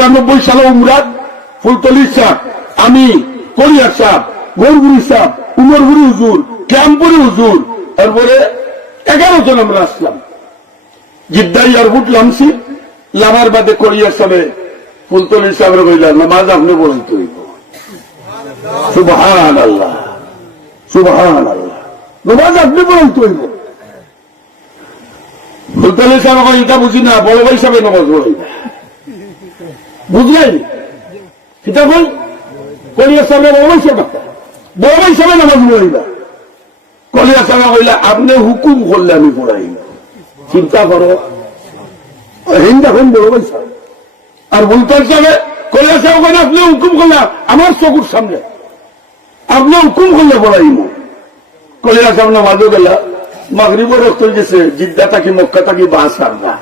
94 সালে উমরাত ফুলতলি সাহ, আমি কলিয়ার সাহ, গৌরগুড়ি সাহ, উমরগুড়ি হুজুর, ক্যাম্পুরি হুজুর, তারপরে 11 জন আমরা আসলাম। জিদ্দা এয়ারপোর্ট নামছি, লামার বাদে কলিয়ার সামনে ফুলতলি সাহেবের কইলাম নামাজ আপনি বলতে হইব। সুবহানাল্লাহ, সুবহানাল্লাহ, নামাজ আপনি বলতে হইব। ফুলতলি সাহেব এটা বুঝি না, বড় ভাই সাহেব নামাজ বলি না, বুঝলেন? সেটা বল কলিয়ার সামনে বড় ভাই সাহেব নামাজ বলি না। কলিয়ার সাহেব কইলা আপনি হুকুম করলে আমি পড়াই। চিন্তা করো, হিন্দা বড় ভাই সাহেব আর ফুলতলি সাহেব কলিয়ার সাহেব কইলে আপনি হুকুম করলে আমার চকুর সামনে, আপনি হুকুম করলে পড়াইব। কলিয়ার সাহেব নামাজও গেলা, মাগরিবের রক্ত গেছে, জিদ্দা থাকি মক্কা থাকি বাস আর না।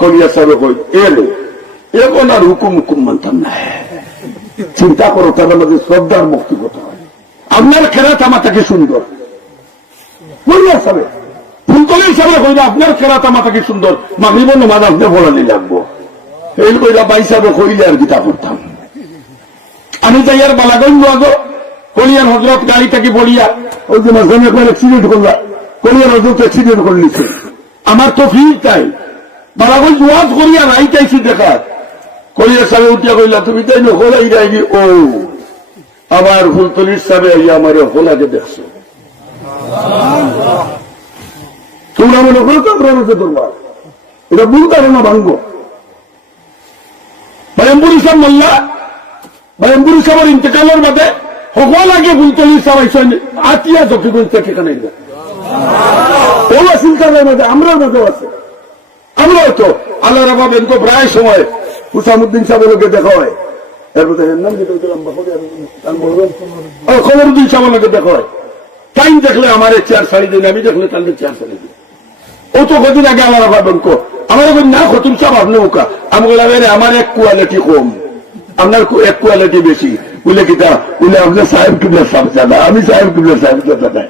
কলিয়ার সাহেব কই এখন আর হুকুম হুকুম মানতাম না। চিন্তা করো, তাদের মধ্যে শ্রদ্ধার মুক্তি করতে হয়। আপনার খেরাত আমার থেকে সুন্দর। কলিয়ার সাহেব ফুলতলির সাহেব কইল আপনার খেরাত আমার থেকে সুন্দর, মাগরিবের নামাজ আপনি পড়ানি লাগবো। এই কইলা বাই সাহেব কইলে আর গীতা করতাম। আমি তাই আর বালাগঞ্জ আগে কলিয়ার হজরত গাড়ি থেকে বলিয়া ওই যে মাঝখানে একবার অ্যাক্সিডেন্ট করলা, কলিয়ার হজরত অ্যাক্সিডেন্ট করে নিচ্ছে। আমার তো ফির তাই বালাগঞ্জ ওয়াজ করিয়া রাই চাইছি দেখার। কলিয়ার সাহেব উঠিয়া কইলা তুমি তাই হোলাই যাইবি। ও আবার ফুলতলির সাহেব আইয়া আমার হোলাকে দেখছো। তোমরা মনে করো তো আমরা দরবার এটা ভুল ধারণা ভাঙ্গ। বায়ামপুরি সাহেব মোল্লা, বায়ামপুরি সাহেবের ইন্তেকালের বাদে সকল আগে ফুলতলির সাহেব আইসেন আতিয়া জকিগঞ্জ থেকে এখানে ও আসিল তাদের মধ্যে, আমরার মধ্যেও আছে। আমরাও তো আল্লাহ রাবাবেন তো প্রায় সময় হুসামুদ্দিন সাহেবের দেখা হয়, খবরুদ্দিন সাহেবের দেখা হয়। টাইম দেখলে আমার চেয়ার ছাড়ি দিন, আমি দেখলে তাদের চেয়ার ছাড়ি দিন। ও তো কদিন আগে আল্লাহ রাবাবেন কো আমার না খতুম সাহেব আপনি ওকা আমি বললাম আমার এক কোয়ালিটি কম, আপনার এক কোয়ালিটি বেশি। বলে কিতা বলে আপনার সাহেব কিবলার সাহেব জানা, আমি সাহেব কিবলার সাহেব জানা।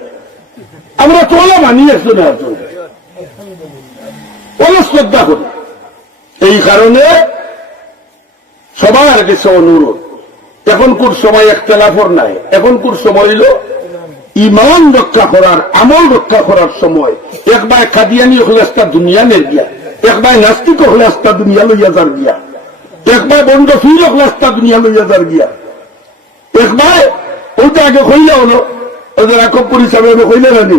আমরা তোলা মানি একজন শ্রদ্ধা করি। এই কারণে সবার কাছে অনুরোধ, এখন কোন সময় একতলাফর নাই, এখন কোন সময় হইল ইমান রক্ষা করার, আমল রক্ষা করার সময়। একবার কাদিয়ানি হলে একটা দুনিয়া নের গিয়া, একবার নাস্তিক হলে একটা দুনিয়া লইয়া যার গিয়া, একবার বন্ধ ফির হলে একটা দুনিয়া লইয়া যার গিয়া। একবার ওইটা আগে কইলে হলো, ওদের রাখব পরিচালনা কইলে রানি,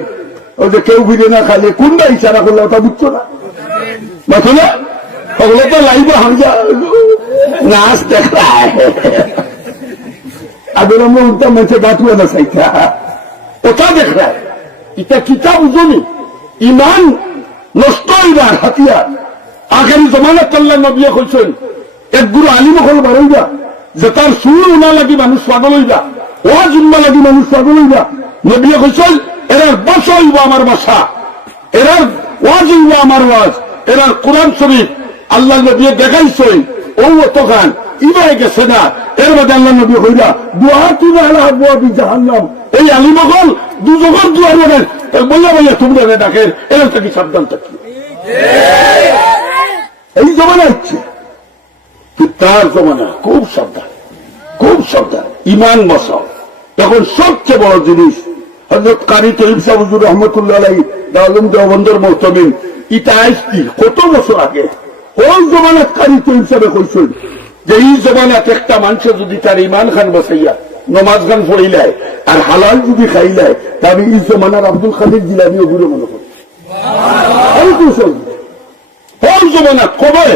ওই যে কেউ ফিরে না খালে কোনটা ইশারা করলে ওটা বুঝছো না, বুঝছো না? ওগুলো তো লাইবে হামজা নাচ দেখায়। আগের আমরা উঠতাম মেছে গাঁথুয়া না চাইতা, ওটা দেখায়। এটা কিতা বুঝনি, ইমান নষ্ট হইবার হাতিয়ার। আগামী জমানাত আল্লাহ নবী কইছেন এক গুরু আলিম হল বাড়াইবা যে তার সুর উনা লাগি মানুষ পাগল হইবা, ওয়াজ উন্মা লাগি মানুষ পাগল হইবা। নবী কইছেন এরার বাসা হইব আমার বাসা, এরার ওয়াজ হইব আমার ওয়াজ, এরার কোরআন শরীফ আল্লাহ নবী দেখাইছেন। ও তখন ইবাই গেছে না, এর মধ্যে আল্লাহ নবী কইলা দুআতুনা আলা আবওয়াবি জাহান্নাম, এই আলিমগণ দুজগর দুয়ার বলেন বললা বললা তোমরা ডাকেন, এরা থেকে সাবধান থাকি। এই জমানা হচ্ছে তার জমানা, খুব সাবধান, খুব সাবধান, ইমান বসাও। এখন সবচেয়ে বড় জিনিস হযরত কারি তৈয়ব সাহেব হুজুর রহমতুল্লাহ আলাইহি দাওলুম দেওবন্দের মুহতামিম ইটা আইসি কত বছর আগে। ওই জমানাত কারি তৈয়ব সাহেব কইছেন যে এই জমানাত একটা মানুষ যদি তার ইমান খান বসাইয়া নমাজ খান পড়িলায় আর হালাল যদি খাইলায়, তা আমি এই জমানার আব্দুল খালিদ জিলানী ওগুলো মনে করি। ওই জমানাত কবে